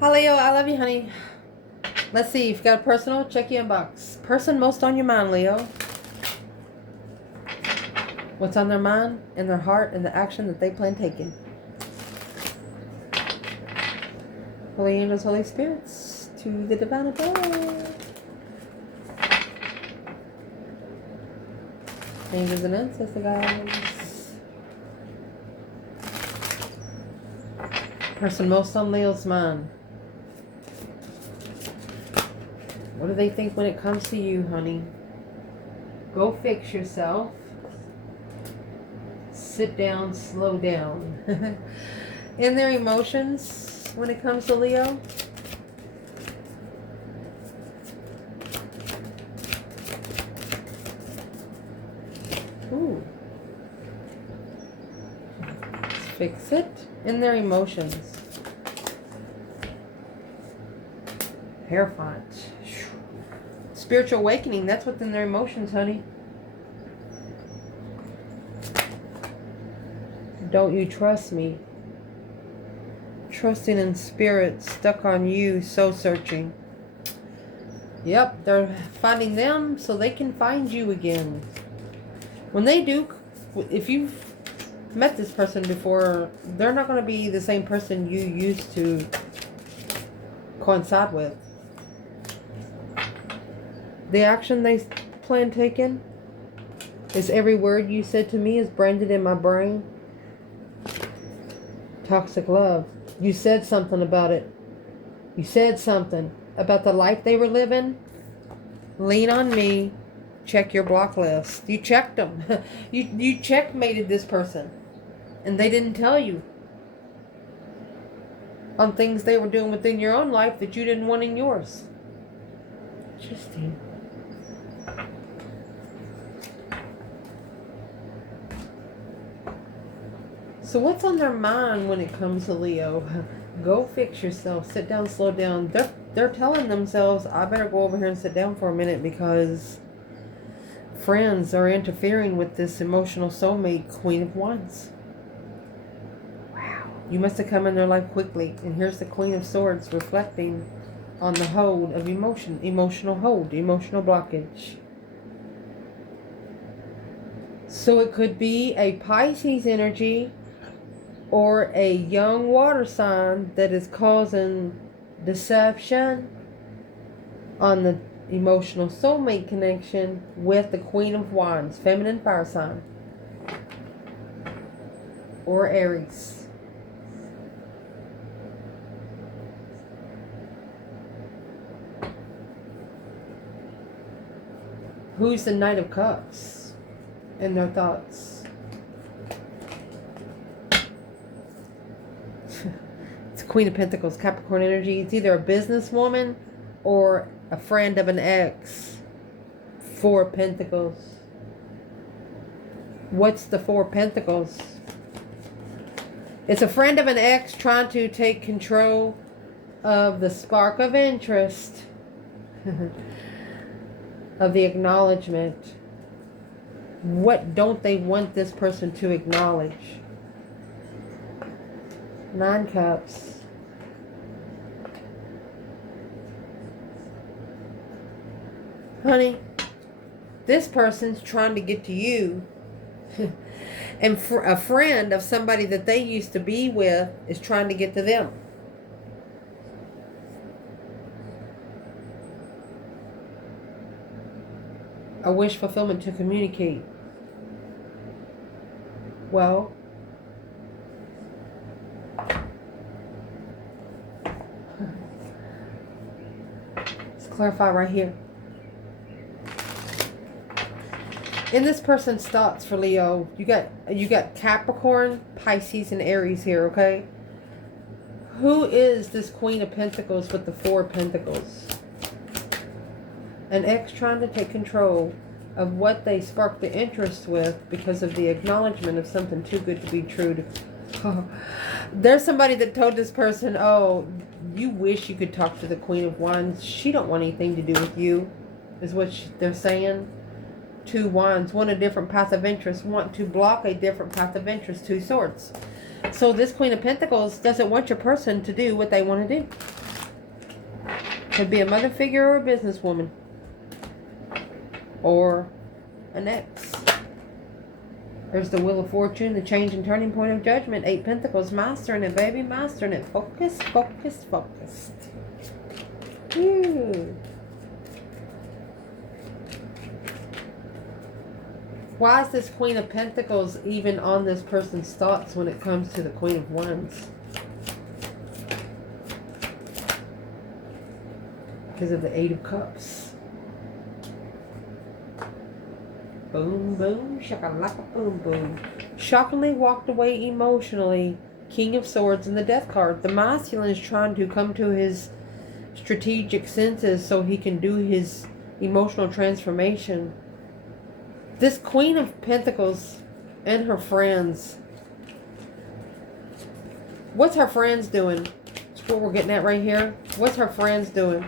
Hi Leo, I love you, honey. Let's see, if you've got a personal, check your inbox. Person most on your mind, Leo. What's on their mind, in their heart, and the action that they plan taking. Holy angels, Holy Spirits, to the divine above. Angels and ancestor guys. Person most on Leo's mind. What do they think when it comes to you, honey? Go fix yourself. Sit down, slow down. In their emotions when it comes to Leo. Ooh. Let's fix it. In their emotions. Hierophant. Spiritual awakening. That's what's in their emotions, honey. Don't you trust me? Trusting in spirit, stuck on you, soul searching. Yep, they're finding them so they can find you again. When they do, if you've met this person before, they're not going to be the same person you used to coincide with. The action they plan taking is every word you said to me is branded in my brain. Toxic love. You said something about it. You said something about the life they were living. Lean on me. Check your block list. You checked them. you checkmated this person. And they didn't tell you on things they were doing within your own life that you didn't want in yours. Interesting. So what's on their mind when it comes to Leo? Go fix yourself. Sit down, slow down. They're telling themselves, I better go over here and sit down for a minute because friends are interfering with this emotional soulmate, Queen of Wands. Wow. You must have come in their life quickly. And here's the Queen of Swords reflecting on the hold of emotion. Emotional hold. Emotional blockage. So it could be a Pisces energy or a young water sign that is causing deception on the emotional soulmate connection with the Queen of Wands, feminine fire sign, or Aries. Who's the Knight of Cups in their thoughts? It's Queen of Pentacles, Capricorn energy. It's either a businesswoman or a friend of an ex. Four of Pentacles. What's the Four of Pentacles? It's a friend of an ex trying to take control of the spark of interest, of the acknowledgement. What don't they want this person to acknowledge? 9 Cups. Honey, this person's trying to get to you. And for a friend of somebody that they used to be with is trying to get to them. A wish fulfillment to communicate. Well, let's clarify right here. In this person's thoughts for Leo, you got Capricorn, Pisces, and Aries here, okay? Who is this Queen of Pentacles with the Four of Pentacles? An ex trying to take control of what they sparked the interest with because of the acknowledgement of something too good to be true. There's somebody that told this person, oh, you wish you could talk to the Queen of Wands. She don't want anything to do with you, is what they're saying. 2 Wands, want a different path of interest, want to block a different path of interest, 2 Swords. So this Queen of Pentacles doesn't want your person to do what they want to do. Could be a mother figure or a businesswoman. Or an ex. There's the Wheel of Fortune, the change and turning point of judgment. 8 Pentacles, mastering it, baby, mastering it. Focus, focus, focus. Ooh. Why is this Queen of Pentacles even on this person's thoughts when it comes to the Queen of Wands? Because of the 8 of Cups. Boom, boom, shakalaka, boom, boom. Shockingly walked away emotionally. King of Swords and the Death card. The masculine is trying to come to his strategic senses so he can do his emotional transformation. This Queen of Pentacles and her friends. What's her friends doing? That's what we're getting at right here. What's her friends doing?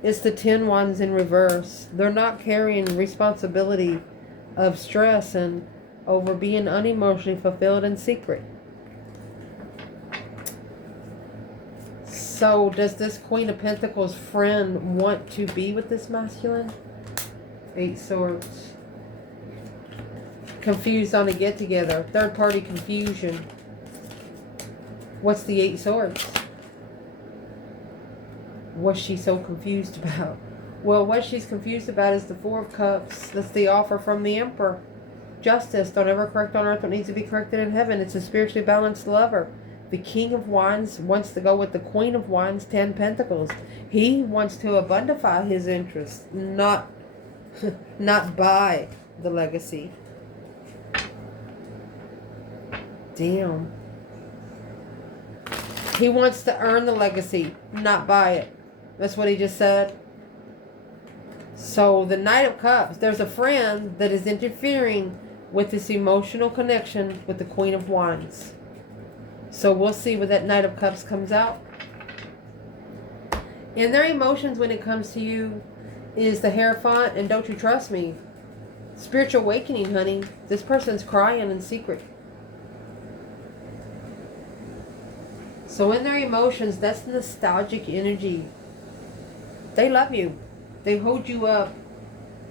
It's the 10 Wands in reverse. They're not carrying responsibility of stress and over being unemotionally fulfilled in secret. So does this Queen of Pentacles friend want to be with this masculine? 8 Swords. Confused on a get-together. Third party confusion. What's the 8 Swords? What's she so confused about? Well, what she's confused about is the 4 of Cups. That's the offer from the Emperor. Justice. Don't ever correct on earth what needs to be corrected in heaven. It's a spiritually balanced lover. The King of Wands wants to go with the Queen of Wands, 10 Pentacles. He wants to abundify his interests, not buy the legacy. Damn. He wants to earn the legacy, not buy it. That's what he just said. So the Knight of Cups, there's a friend that is interfering with this emotional connection with the Queen of Wands. So we'll see where that Knight of Cups comes out. And their emotions when it comes to you is the Hierophant and Don't You Trust Me. Spiritual awakening, honey. This person's crying in secret. So in their emotions, that's nostalgic energy. They love you. They hold you up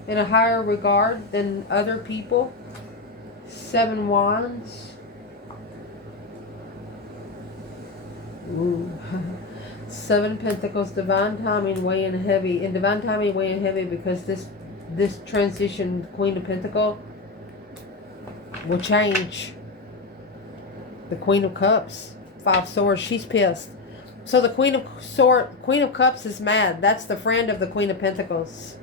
in a higher regard than other people. 7 Wands. Ooh. 7 Pentacles, divine timing weighing heavy. And divine timing weighing heavy because this transition, Queen of Pentacles, will change. The Queen of Cups, 5 Swords, she's pissed. So the Queen of Cups is mad. That's the friend of the Queen of Pentacles.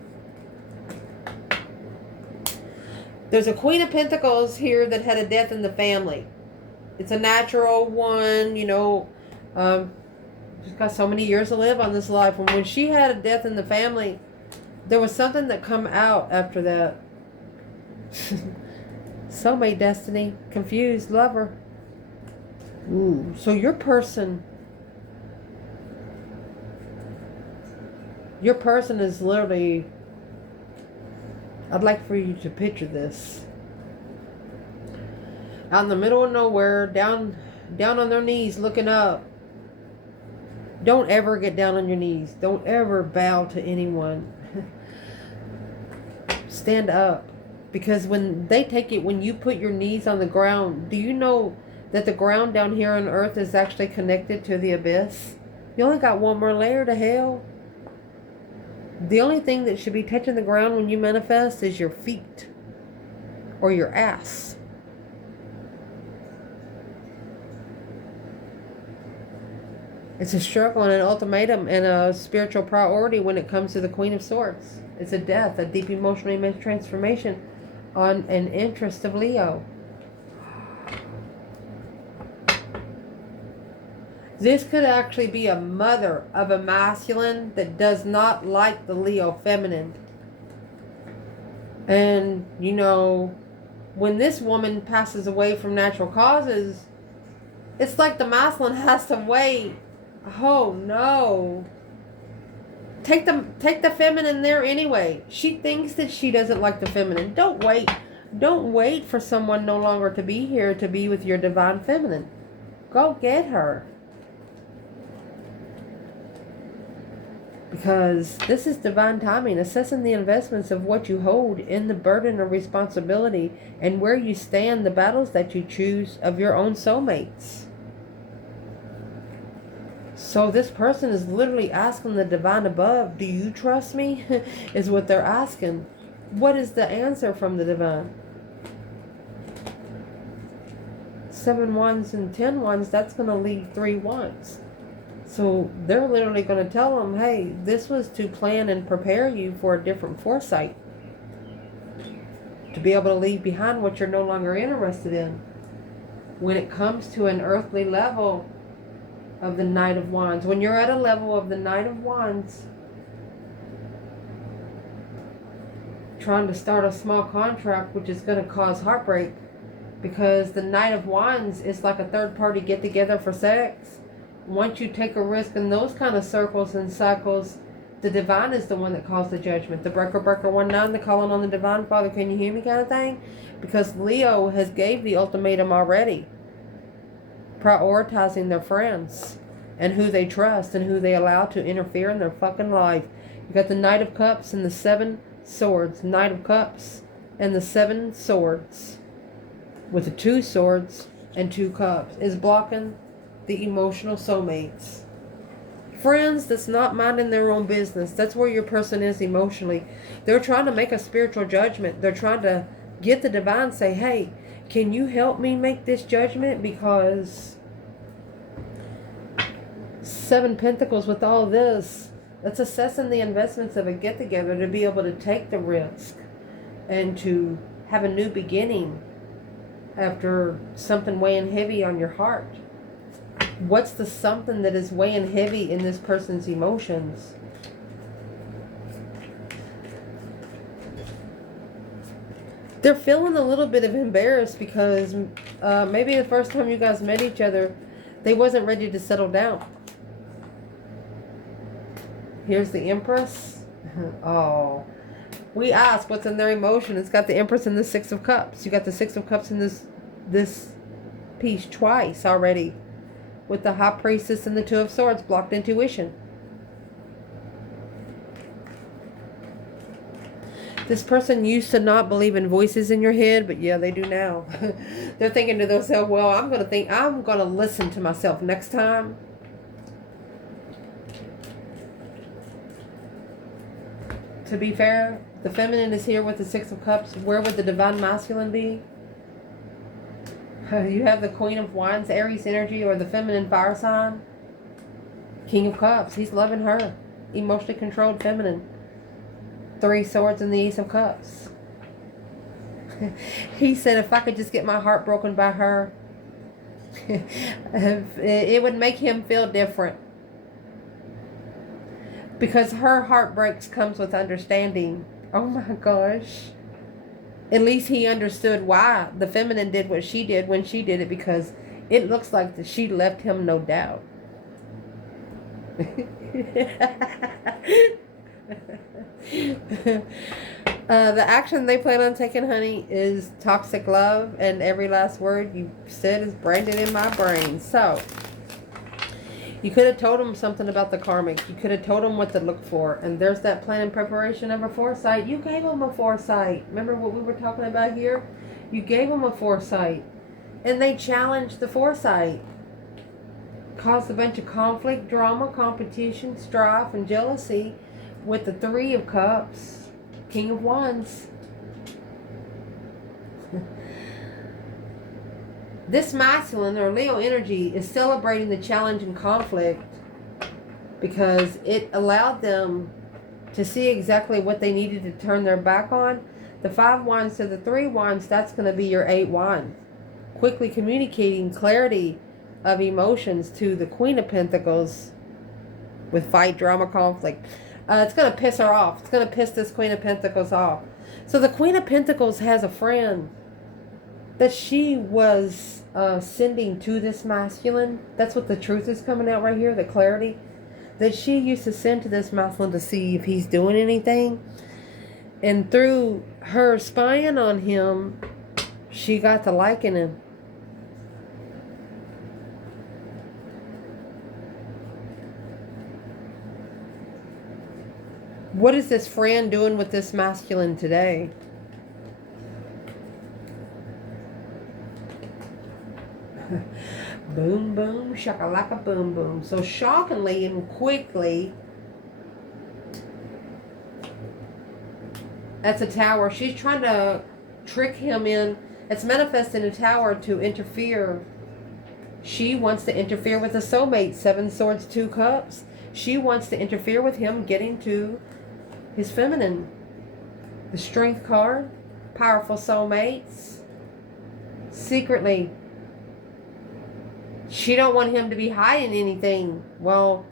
There's a Queen of Pentacles here that had a death in the family. It's a natural one, you know. She's got so many years to live on this life. And when she had a death in the family, there was something that come out after that. Soulmate destiny. Confused lover. Ooh. So your person is literally, I'd like for you to picture this. Out in the middle of nowhere, down on their knees, looking up. Don't ever get down on your knees. Don't ever bow to anyone. Stand up. Because when they take it, when you put your knees on the ground, do you know that the ground down here on earth is actually connected to the abyss? You only got one more layer to hell. The only thing that should be touching the ground when you manifest is your feet or your ass. It's a struggle and an ultimatum and a spiritual priority when it comes to the Queen of Swords. It's a death, a deep emotional immense transformation on an interest of Leo. This could actually be a mother of a masculine that does not like the Leo feminine. And, you know, when this woman passes away from natural causes, it's like the masculine has to wait. Oh, no. Take the feminine there anyway. She thinks that she doesn't like the feminine. Don't wait. Don't wait for someone no longer to be here to be with your divine feminine. Go get her. Because this is divine timing, assessing the investments of what you hold in the burden of responsibility and where you stand, the battles that you choose of your own soulmates. So this person is literally asking the divine above, do you trust me? Is what they're asking. What is the answer from the divine? 7 wands and 10 wands, that's going to leave 3 wands. So they're literally going to tell them, hey, this was to plan and prepare you for a different foresight. To be able to leave behind what you're no longer interested in. When it comes to an earthly level of the Knight of Wands. When you're at a level of the Knight of Wands, trying to start a small contract, which is going to cause heartbreak. Because the Knight of Wands is like a third party get together for sex. Once you take a risk in those kind of circles and cycles, the divine is the one that calls the judgment. The breaker 19, the calling on the divine, Father, can you hear me kind of thing? Because Leo has gave the ultimatum already. Prioritizing their friends and who they trust and who they allow to interfere in their fucking life. You got the Knight of Cups and the 7 swords. Knight of Cups and the 7 swords. With the 2 swords and 2 cups. Is blocking the emotional soulmates. Friends that's not minding their own business. That's where your person is emotionally. They're trying to make a spiritual judgment. They're trying to get the divine, say, hey, can you help me make this judgment? Because 7 Pentacles with all this, it's assessing the investments of a get-together to be able to take the risk and to have a new beginning after something weighing heavy on your heart. What's the something that is weighing heavy in this person's emotions? They're feeling a little bit of embarrassed because maybe the first time you guys met each other, they wasn't ready to settle down. Here's the Empress. Oh, we ask what's in their emotion. It's got the Empress and the 6 of Cups. You got the 6 of Cups in this piece twice already. With the High Priestess and the 2 of Swords, blocked intuition. This person used to not believe in voices in your head, but yeah, they do now. They're thinking to themselves, well, I'm going to listen to myself next time. To be fair, the feminine is here with the 6 of Cups. Where would the divine masculine be? You have the Queen of Wands, Aries energy, or the feminine fire sign. King of Cups. He's loving her. Emotionally controlled feminine. 3 swords and the Ace of Cups. He said if I could just get my heart broken by her, it would make him feel different. Because her heartbreaks comes with understanding. Oh my gosh. At least he understood why the feminine did what she did when she did it, because it looks like that she left him no doubt. The action they plan on taking, honey, is toxic love, and every last word you said is branded in my brain. So you could have told them something about the karmic. You could have told them what to look for. And there's that plan and preparation of a foresight. You gave them a foresight. Remember what we were talking about here? You gave them a foresight. And they challenged the foresight. Caused a bunch of conflict, drama, competition, strife, and jealousy with the 3 of Cups. King of Wands. This masculine or Leo energy is celebrating the challenge and conflict because it allowed them to see exactly what they needed to turn their back on. The 5 wands to the 3 wands, that's going to be your 8 wands. Quickly communicating clarity of emotions to the Queen of Pentacles with fight, drama, conflict. It's going to piss her off. It's going to piss this Queen of Pentacles off. So the Queen of Pentacles has a friend that she was sending to this masculine. That's what the truth is coming out right here, the clarity. That she used to send to this masculine to see if he's doing anything. And through her spying on him, she got to liking him. What is this friend doing with this masculine today? Boom, boom, shakalaka, boom, boom. So shockingly and quickly, that's a tower. She's trying to trick him in. It's manifesting a tower to interfere. She wants to interfere with the soulmate. 7 swords, 2 cups. She wants to interfere with him getting to his feminine. The strength card. Powerful soulmates. Secretly. She don't want him to be hiding anything. Well,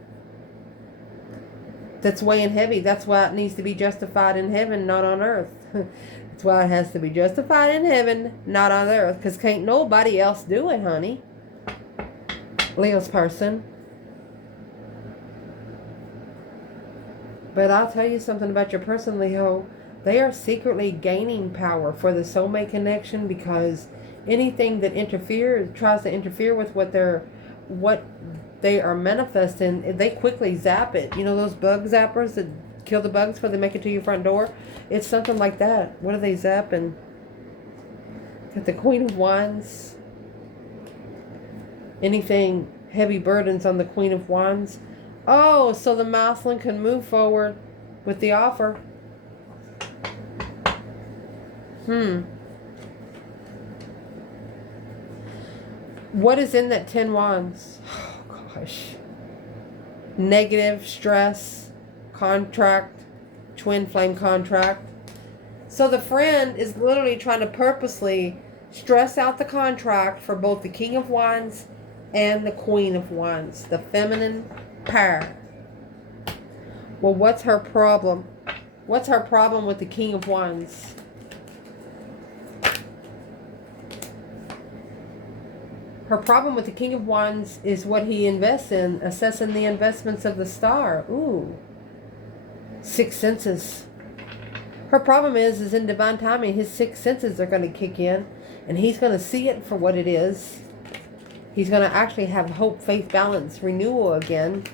that's weighing heavy. That's why it needs to be justified in heaven, not on earth. That's why it has to be justified in heaven, not on earth. Because can't nobody else do it, honey. Leo's person. But I'll tell you something about your person, Leo. They are secretly gaining power for the soulmate connection, because anything that tries to interfere with what they are manifesting, they quickly zap it. You know those bug zappers that kill the bugs before they make it to your front door? It's something like that. What are they zapping? Got the Queen of Wands. Anything heavy burdens on the Queen of Wands. Oh, so the masculine can move forward with the offer. What is in that 10 wands? Oh, gosh. Negative, stress, contract, twin flame contract. So the friend is literally trying to purposely stress out the contract for both the King of Wands and the Queen of Wands, the feminine pair. Well, what's her problem? What's her problem with the King of Wands? Her problem with the King of Wands is what he invests in, assessing the investments of the star. Ooh. 6 senses. Her problem is in divine timing, his 6 senses are going to kick in, and he's going to see it for what it is. He's going to actually have hope, faith, balance, renewal again.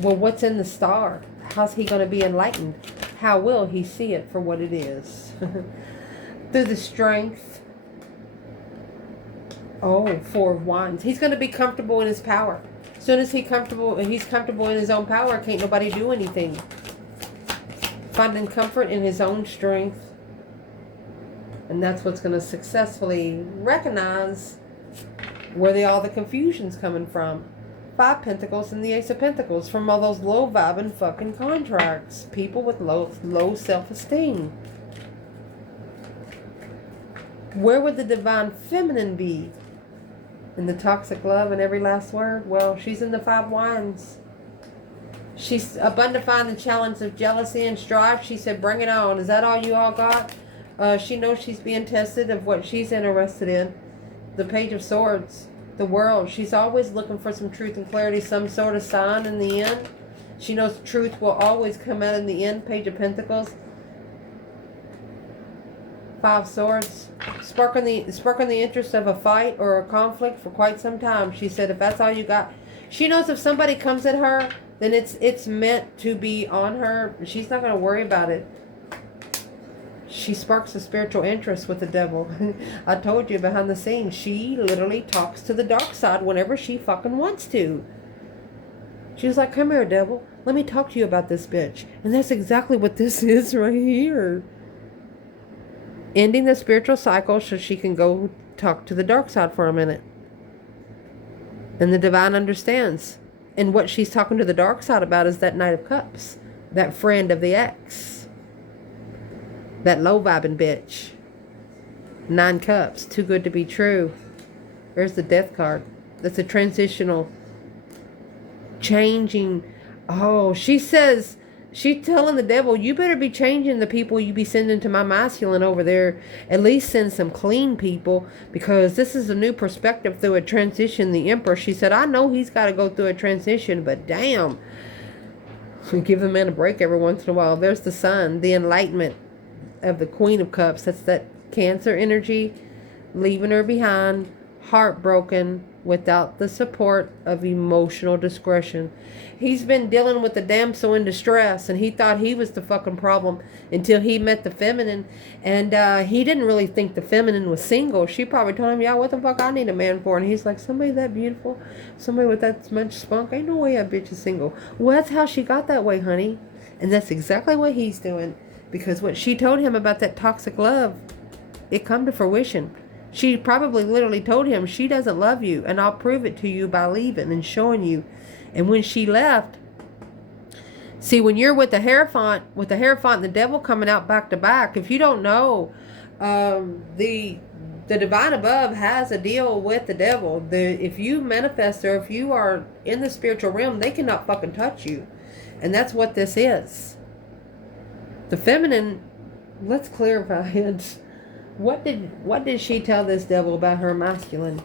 Well, what's in the star? How's he going to be enlightened? How will he see it for what it is? Through the strength. Oh, 4 of Wands. He's going to be comfortable in his power. As soon as he's comfortable in his own power, can't nobody do anything. Finding comfort in his own strength. And that's what's going to successfully recognize where all the confusion's coming from. 5 Pentacles and the Ace of Pentacles from all those low vibing fucking contracts. People with low self-esteem. Where would the divine feminine be? In the toxic love and every last word? Well, she's in the 5 Wands. She's abundant the challenge of jealousy and strife. She said, bring it on. Is that all you all got? She knows she's being tested of what she's interested in. The Page of Swords. The world. She's always looking for some truth and clarity, some sort of sign in the end. She knows truth will always come out in the end. Page of Pentacles. 5 Swords. Sparking the interest of a fight or a conflict for quite some time. She said, if that's all you got. She knows if somebody comes at her, then it's meant to be on her. She's not going to worry about it. She sparks a spiritual interest with the devil. I told you behind the scenes, she literally talks to the dark side whenever she fucking wants to. She was like, come here, devil. Let me talk to you about this bitch. And that's exactly what this is right here. Ending the spiritual cycle so she can go talk to the dark side for a minute. And the divine understands. And what she's talking to the dark side about is that Knight of Cups. That friend of the ex. That low vibing bitch. 9 Cups. Too good to be true. There's the Death card. That's a transitional. Changing. Oh, she says... She's telling the devil, you better be changing the people you be sending to my masculine over there. At least send some clean people, because this is a new perspective through a transition. The Emperor, she said, I know he's got to go through a transition, but damn. Give the man a break every once in a while. There's the Sun, the enlightenment of the Queen of Cups. That's that Cancer energy, leaving her behind, heartbroken, without the support of emotional discretion. He's been dealing with the damsel in distress, and he thought he was the fucking problem until he met the feminine. And he didn't really think the feminine was single. She probably told him, yeah, what the fuck I need a man for? And he's like, somebody that beautiful, somebody with that much spunk, ain't no way that bitch is single. Well, that's how she got that way, honey. And that's exactly what he's doing. Because what she told him about that toxic love, it come to fruition. She probably literally told him, she doesn't love you, and I'll prove it to you by leaving and showing you. And when she left, see, when you're with the Hierophant and the devil coming out back to back, if you don't know, the divine above has a deal with the devil. If you manifest, or if you are in the spiritual realm, they cannot fucking touch you. And that's what this is. The feminine, let's clarify it. What did she tell this devil about her masculine?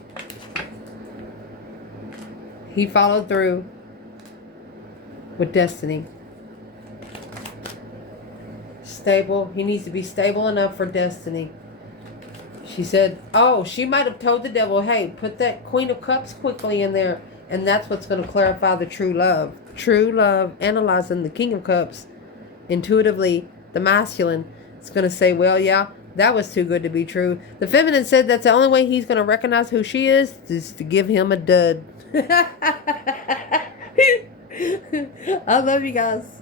He followed through with destiny. Stable. He needs to be stable enough for destiny. She said, oh, she might have told the devil, hey, put that Queen of Cups quickly in there. And that's what's going to clarify the true love. True love, analyzing the King of Cups intuitively, the masculine, it's going to say, well, yeah, that was too good to be true. The feminine said that's the only way he's going to recognize who she is to give him a dud. I love you guys.